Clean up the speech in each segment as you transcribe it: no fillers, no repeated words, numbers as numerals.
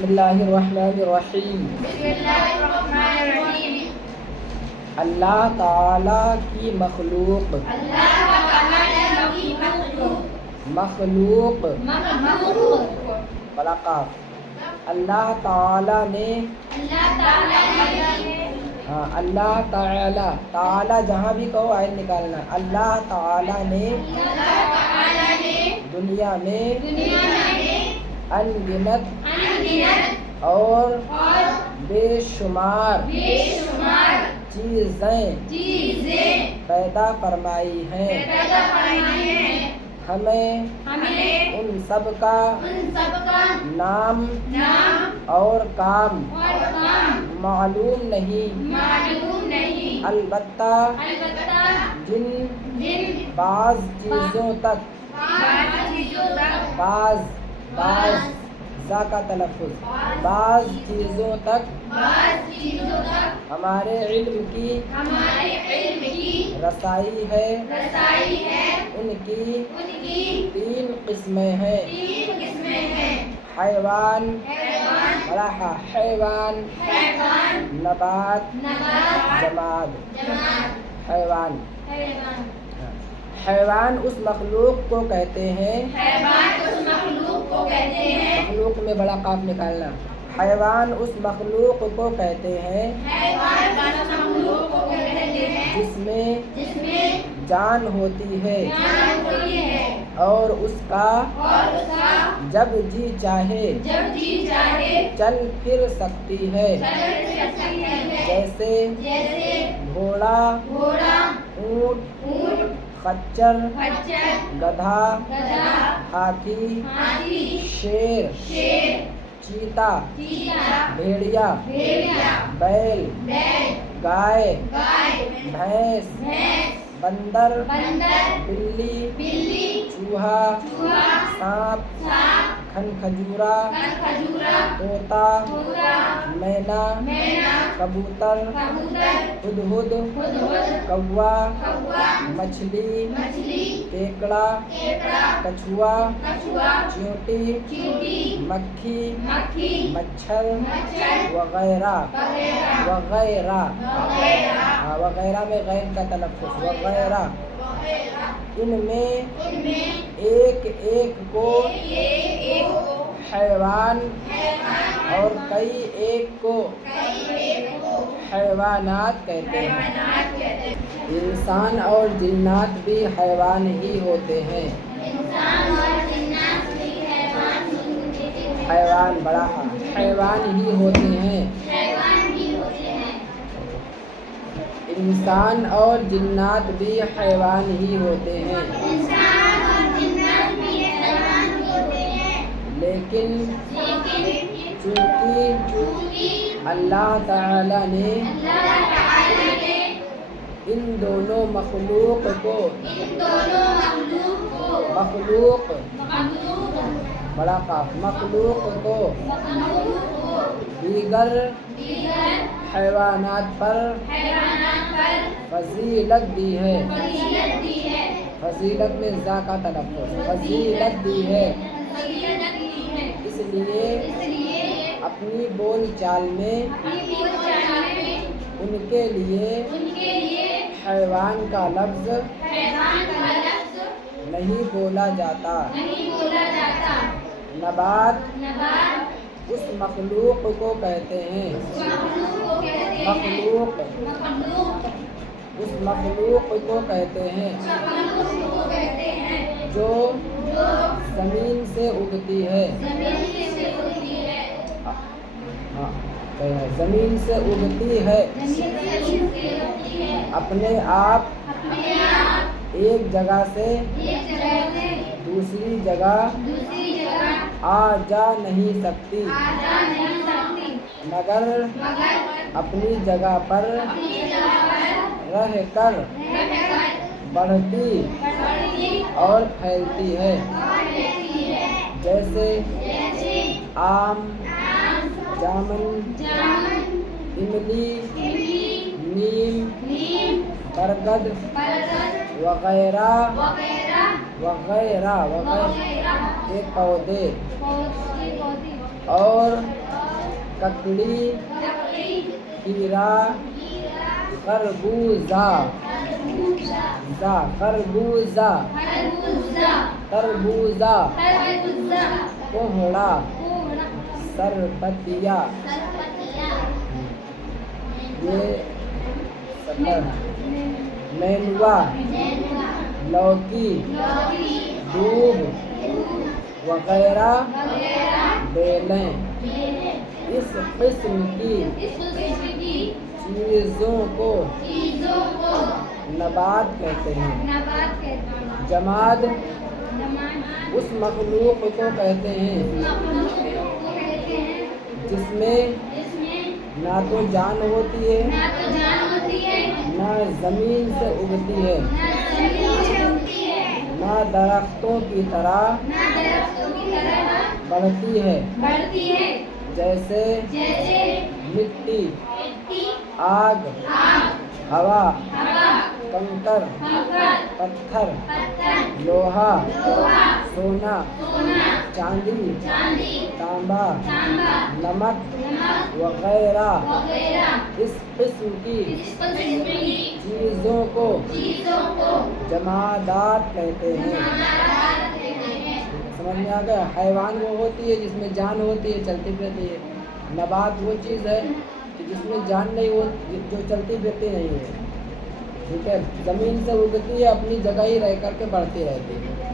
بسم اللہ الرحمن الرحیم۔ بسم اللہ الرحمن الرحیم۔ اللہ تعالیٰ کی مخلوق، اللہ تعالیٰ کی مخلوق، مخلوق مخلوق، بڑا قاف۔ اللہ تعالیٰ نے، اللہ تعالیٰ نے، ہاں اللہ تعالیٰ، تعالیٰ جہاں بھی کہو آئین نکالنا۔ اللہ تعالیٰ نے اللہ تعالیٰ نے دنیا میں دنیا میں انگنت انگنت اور اور بے شمار بے شمار چیزیں پیدا فرمائی ہیں۔ پیدا فرمائے ہیں۔ ہمیں ہمیں ان سب کا ان سب کا نام نام اور کام اور کام معلوم نہیں، معلوم نہیں، البتہ البتہ جن جن بعض چیزوں تک، بعض چیزوں تک، بعض زا کا تلفظ، بعض چیزوں تک بعض چیزوں تک ہمارے علم کی ہمارے علم کی رسائی ہے، رسائی ہے۔ ان کی ان کی 3 قسمیں ہیں: 3 قسمیں ہیں: حیوان، حیوان، بڑا حیوان، حیوان، نبات، نبات، جماد۔ جماد۔ حیوان، حیوان، حیوان اس مخلوق کو کہتے ہیں، حیوان اس مخلوق کو کہتے ہیں، مخلوق میں بڑا قاف نکالنا، حیوان اس مخلوق کو کہتے ہیں حیوان اس مخلوق کو کہتے ہیں جس میں جس میں جان ہوتی ہے جان ہوتی ہے اور اس کا اور اس کا جب جی چاہے جب جی چاہے چل پھر سکتی ہے، چل سکتی ہے، جیسے جیسے گھوڑا، گھوڑا، اونٹ، اونٹ، خچر، خچر، گدھا، گدھا، ہاتھی، ہاتھی، شیر، شیر، چیتا، چیتا، بھیڑیا، بھیڑیا، بیل، بیل، گائے، گائے، بھینس، بھینس، بندر، بندر، بلی، بلی، چوہا، چوہا، سانپ، سانپ، کھجورا، کھجورا، طوطا، طوطا، مینا، مینا، کبوتر، کبوتر، ہدہد، ہدہد، کوا، کوا، مچھلی، مچھلی، کیکڑا، کیکڑا، کچھوا، کچھوا، چیونٹی، چیونٹی، مکھی، مکھی، مچھر مچھر، وغیرہ وغیرہ، وغیرہ، وغیرہ، وغیرہ میں غیر کا تلفظ، وغیرہ، وغیرہ، ان میں ان میں ایک ایک کو ایک کو حیوان حیوان اور کئی ایک کو کو حیوانات کہتے ہیں۔ حیوانات کہتے ہیں۔ انسان اور جنات بھی حیوان ہی ہوتے ہیں۔ انسان اور جنات بھی حیوان ہی ہوتے ہیں۔ حیوان بڑا حیوان ہی ہوتے ہیں۔ حیوان ہی ہوتے ہیں۔ انسان اور جنات بھی حیوان ہی ہوتے ہیں، انسان اور جنات بھی حیوان ہی ہوتے ہیں، لیکن لیکن چونکہ اللہ تعالیٰ نے اللہ تعالیٰ نے ان دونوں مخلوق کو ان دونوں مخلوق کو مخلوق مخلوق کو دیگر دیگر حیوانات پر حیوانات پر فضیلت دی ہے۔ فضیلت دی ہے، فضیلت میں ذا کا تلفظ، فضیلت دی ہے، فضیلت دی ہے، اس لیے اس لیے اپنی بول چال میں اپنی بول چال میں ان کے لیے حیوان کا لفظ حیوان کا لفظ نہیں بولا جاتا۔ نہیں بولا جاتا۔ نبات نبات اس مخلوق کو کہتے ہیں، مخلوق کو کہتے ہیں، مخلوق مخلوق اس مخلوق کو کہتے ہیں مخلوق کو کہتے ہیں جو جو زمین سے اگتی ہے، زمین سے ہوتی ہے، ہاں، زمین سے اگتی ہے، زمین سے ہوتی ہے، اپنے آپ اپنے آپ ایک جگہ سے ایک جگہ سے دوسری جگہ دوسری جگہ آ جا نہیں سکتی، آ جا نہیں سکتی، مگر مگر اپنی جگہ پر اپنی جگہ پر رہ کر رہ کر بڑھتی بڑھتی اور پھیلتی ہے، اور رہتی ہے، جیسے جیسے آم، آم، جامن، جامن، املی، املی، نیم، نیم، برگد برگد وغیرہ وغیرہ وغیرہ وغیرہ وغیرہ کے پودے، اور ککڑی، کھیرا، خربوزہ، خربوزہ، تربوزہ، کوہڑا، سربتیا، یہ سفر، نینوا، لوکی، دودھ وغیرہ بیلیں۔ اس قسم کی چیزوں کو نبات کہتے ہیں۔ جماد اس مخلوق کو کہتے ہیں جس میں نہ تو جان ہوتی ہے نہ زمین سے اگتی ہے، نہ درختوں کی طرح بڑھتی ہے، جیسے مٹی، آگ، ہوا، کنکر، پتھر، لوہا، سونا، چاندی، تانبا، نمک وغیرہ۔ اس قسم کی چیزوں کو جمادات کہتے ہیں۔ سمجھ میں آ گیا؟ حیوان وہ ہوتی ہے جس میں جان ہوتی ہے، چلتی پھرتی ہے۔ نبات وہ چیز ہے کہ جس میں جان نہیں ہوتی، جو چلتی پھرتی نہیں ہے، ٹھیک ہے، زمین سے اگتی ہے، اپنی جگہ ہی رہ کر کے بڑھتی رہتی ہے۔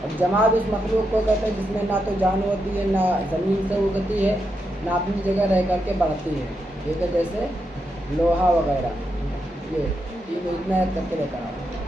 اور جماد اس مخلوق کو کہتے ہیں جس میں نہ تو جان ہوتی ہے، نہ زمین سے اگتی ہے، نہ اپنی جگہ رہ کر کے بڑھتی ہے، ٹھیک ہے، جیسے لوہا وغیرہ۔ یہ اتنا ایڈ کر کے لے کر آؤ۔